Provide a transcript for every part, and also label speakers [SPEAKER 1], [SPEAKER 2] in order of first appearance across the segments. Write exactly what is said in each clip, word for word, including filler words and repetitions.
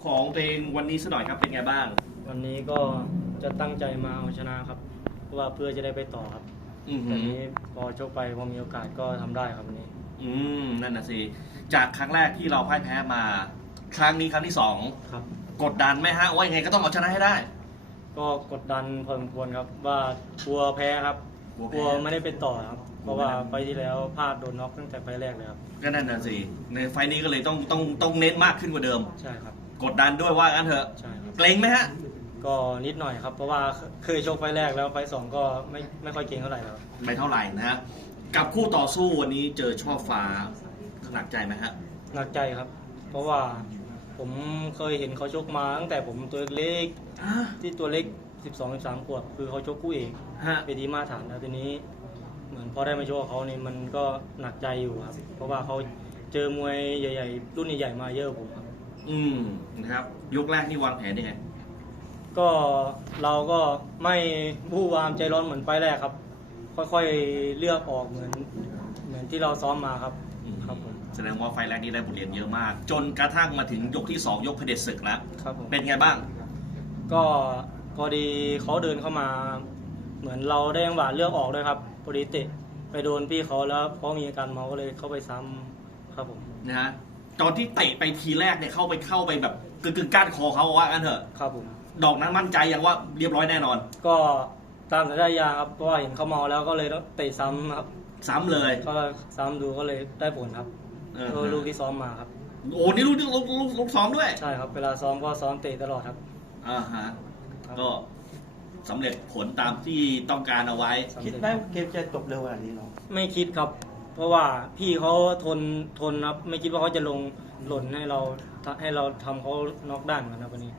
[SPEAKER 1] ของตัวเองวันนี้สักหน่อยครับเป็นไงบ้าง
[SPEAKER 2] วันนี้ก็จะตั้งใจมาเอาชนะครับเพราะว่าเพื่อจะได้ไปต่อครับแต่นี้พอชกไปพอมีโอกาสก็ทำได้ครับวันนี้
[SPEAKER 1] อืมนั่นน่ะสิจากครั้งแรกที่เราพ่ายแพ้มาครั้งนี้ครั้งที่สอง
[SPEAKER 2] ครับ
[SPEAKER 1] กดดันไหมฮะว่ายังไงก็ต้องเอาชนะให้ได้
[SPEAKER 2] ก็กดดันพอสมควรครับว่ากลัวแพ้ครับกลัวไม่ได้ไปต่อครับเพราะว่าไฟที่แล้วพลาดโดนน็อกตั้งแต่ไฟแรกเลยครับ
[SPEAKER 1] ก็นั่นน่ะสิในไฟนี้ก็เลยต้องต้องต้องเน้นมากขึ้นกว่าเดิม
[SPEAKER 2] ใช่ครับ
[SPEAKER 1] กดดันด้วยว่างั้นเถอะ
[SPEAKER 2] ใช่ครับ
[SPEAKER 1] เกรงไหมฮะ
[SPEAKER 2] ก็นิดหน่อยครับเพราะว่าเคยชกไฟแรกแล้วไฟสองก็ไม่ไม่ค่อยเก่งเท่าไหร่แล้ว
[SPEAKER 1] ไม่เท่าไหร่นะฮะกับคู่ต่อสู้วันนี้เจอช่อฟ้าหนักใจไหมฮะ
[SPEAKER 2] หนักใจครับเพราะว่าผมเคยเห็นเขาชกมาตั้งแต่ผมตัวเล็กที่ตัวเล็กสิบสอง สิบสามขวบคือเขาชกคู่เองเวทีมาตรฐานแล้วทีนี้เหมือนพอได้มาโชว์เขานี่มันก็หนักใจอยู่ครับเพราะว่าเขาเจอมวยใหญ่ๆรุ่นใหญ่ๆมาเยอะผมครับ
[SPEAKER 1] อืมนะครับยกแรกนี่วางแผนยังไง
[SPEAKER 2] ก็เราก็ไม่บู้วามใจร้อนเหมือนไฟแรกครับค่อยๆเลือกออกเหมือนเหมือนที่เราซ้อมมาครับครับผม
[SPEAKER 1] แสดงว่าไฟแรกนี่ได้บทเรียนเยอะมากจนกระทั่งมาถึงยกที่สองยกเผด็จศึกแล้ว
[SPEAKER 2] ครับผม
[SPEAKER 1] เป็นไงบ้าง
[SPEAKER 2] ก็พอดีเขาเดินเข้ามาเหมือนเราได้จังหวะเลือกออกด้วยครับพอดีเตะไปโดนพี่เขาแล้วเขามีอาการเมาก็เลยเข้าไปซ้ำครับผม
[SPEAKER 1] นะฮะตอนที่เตะไปทีแรกเนี่ยเข้าไปเข้าไปแบบกึ่งๆก้านคอเขาว่างั้นเถอะ
[SPEAKER 2] ครับผม
[SPEAKER 1] ดอกนั้นมั่นใจอย่างว่าเรียบร้อยแน่นอน
[SPEAKER 2] ก็ตามสัญญาครับเพราะว่าเห็นเขาเมาแล้วก็เลยต้องเตะซ้ำครับ
[SPEAKER 1] ซ้ำเลย
[SPEAKER 2] ก็ซ้ำดูก็เลยได้ผลครับลูกที่ซ้อมมาครับ
[SPEAKER 1] โอ้นี่ลูกที่ลูกลูกลูกซ้อมด้วย
[SPEAKER 2] ใช่ครับเวลาซ้อมก็ซ้อมเตะตลอดครับ
[SPEAKER 1] อ่าฮะก็สำเร็จผลตามที่ต้องการเอาไว้
[SPEAKER 3] คิดไหมเกมจะจบเร็วขนาดนี้เนาะ
[SPEAKER 2] ไม่คิดครับเพราะว่าพี่เขาทนทนครับไม่คิดว่าเขาจะลงหล่นให้เราให้เราทำเขาน็อกด้านกันนะวันนี้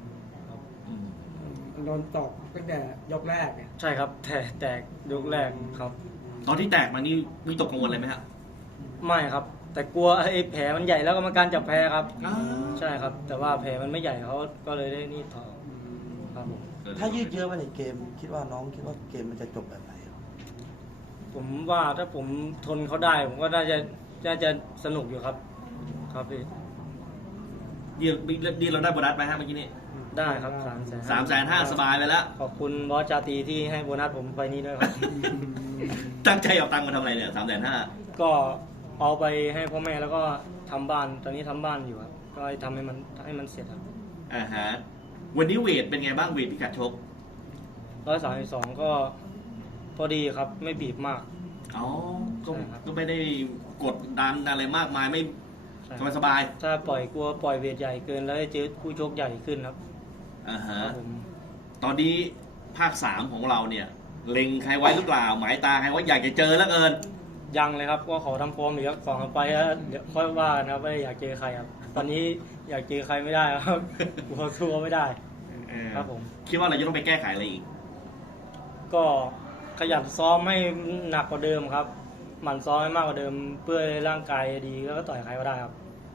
[SPEAKER 4] โดนตกตั้งแต่ยกแรกเนี่ย
[SPEAKER 2] ใช่ครับแต่แตกยกแรกครับ
[SPEAKER 1] ตอนที่แตกมานี่มีตกกังวลอะไรไหมครับ
[SPEAKER 2] ไม่ครับแต่กลัวไอ้แผลมันใหญ่แล้วกรรมการจับแพ้ครับใช่ครับแต่ว่าแผลมันไม่ใหญ่เขาก็เลยได้นี่ต่อครับผม
[SPEAKER 3] ถ้ายืดเยอะมาในเกมคิดว่าน้องคิดว่าเกมมันจะจบแบบไหน
[SPEAKER 2] ผมว่าถ้าผมทนเขาได้ผมก็น่าจะน่าจะสนุกอยู่ครับครับพี่
[SPEAKER 1] ดีดีเราได้โบนัสไหมฮะเมื่อกี้นี้
[SPEAKER 2] ได้ครับสามแสน
[SPEAKER 1] สามแสนห้าสบายไปแล้ว
[SPEAKER 2] ขอบคุณบอสจาตีที่ให้โบนัสผมไปนี้ด้วยครับ
[SPEAKER 1] ตั้งใจเอาตังค์มาทำอะไรเนี่ยสามแสนห้า
[SPEAKER 2] ก็เอาไปให้พ่อแม่แล้วก็ทำบ้านตอนนี้ทำบ้านอยู่ครับก็ทำให้มันให้มันเสร็จครับ
[SPEAKER 1] อ่าฮะวันนี้เวทเป็นไงบ้างเวทพิกัดชก
[SPEAKER 2] ร้อยสามสิบสองก็พอดีครับไม่บีบมาก
[SPEAKER 1] อ๋อก็ก็ไม่ได้กดดันอะไรมากมายไม่สบายสบาย
[SPEAKER 2] ถ้าปล่อยกลัวปล่อยเวทใหญ่เกินแล้วเจอคู่ชกใหญ่ขึ้นครับ
[SPEAKER 1] อ่าฮะตอนนี้ภาคสามของเราเนี่ยเล็งใครไว้หรือเปล่าหมายตาใครว่าอยากจะเจอแล้วเกิน
[SPEAKER 2] ยังเลยครับก็ขอทำฟอร์มอีกสองไปแล้วเดี๋ยวค่อยว่านะครับว่าอยากเจอใครครับตอนนี้อยากเจอใครไม่ได้ครับกลัวสู้ไม่ได้ครับผม
[SPEAKER 1] คิดว่าเราจะต้องไปแก้ไขอะไรอีก
[SPEAKER 2] ก็ขยันซ้อมให้หนักกว่าเดิมครับหมั่นซ้อมให้มากกว่าเดิมเพื่อร่างกายดีแล้วก็ต่อยใครก็ได้ครับ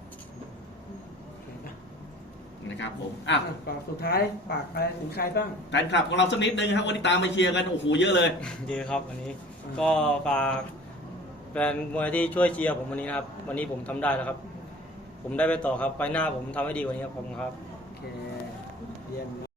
[SPEAKER 1] นะครับผมอ่ะ
[SPEAKER 4] สุดท้ายฝากอะไรถึงใครบ้าง
[SPEAKER 1] แฟนคลับของเราสักนิดนึงครับวันนี้ตามมาเชียร์กันโอ้โหเยอะเลย
[SPEAKER 2] ดีครับวันนี้ก็ฝากแฟนมวยที่ช่วยเชียร์ผมวันนี้นะครับวันนี้ผมทำได้แล้วครับผมได้ไปต่อครับไปหน้าผมทำให้ดีกว่านี้ครับผมครับ
[SPEAKER 4] โอเคเยี่ยม